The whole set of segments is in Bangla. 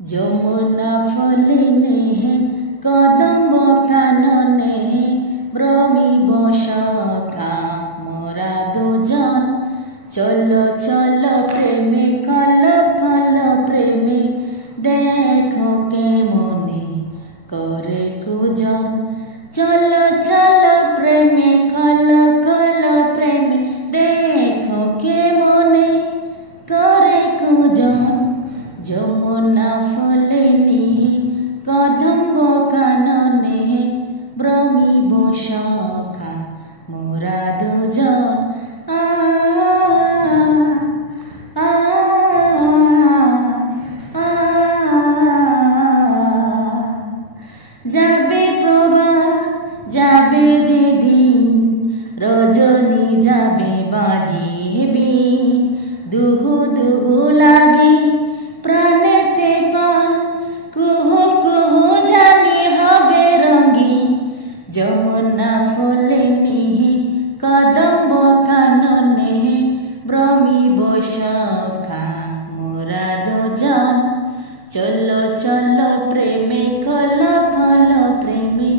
যমুনা ফলিনে কদম্ব কাননে ব্রহ্মী বসখা মোরা দুজন। চলো চলো প্রেমে কল কল প্রেমে দেখো কেমনে করে কুজন। চলো চলো প্রেমে কল কল প্রেমে দেখো কেমনে করে কুজন। যমুনা ফলিনে কদম্ব কাননে ব্রহ্মী বসখা মোরা দুজন। যাবে প্রভাত যাবে যেদিন রজনী যাবে বাজিয়ে বিন। দুহু দুহু লাগে প্রাণেতে প্রাণ কুহু কুহু জানি হবে রঙিন। যমুনা ফলিনে কদম্ব কাননে ব্রহ্মী বসখা মোরা দুজন। চলো চলো প্রেমে কল কল প্রেমে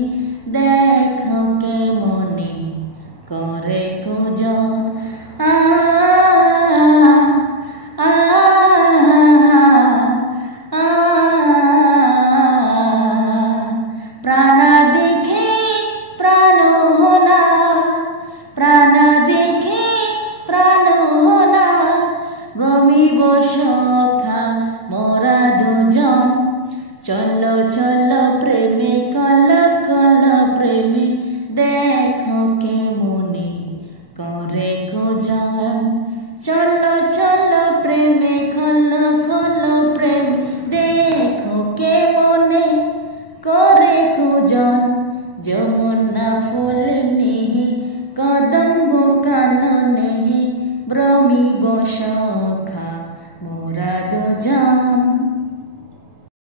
দেখো কেমনে করে কুজন। প্রাণ দেখে প্রাণ না, প্রাণ দেখে প্রাণ না ব্রহ্মী বসখা মোরা দুজন। চলো চলো প্রেমে কল কল প্রেমে দেখো কেমনে করে কুজন। চলো চলো প্রেমে কল কল প্রেম দেখো কেমনে করে কুজন। যমুনা ফলিনে কদম্ব কাননে ব্রহ্মী বসখা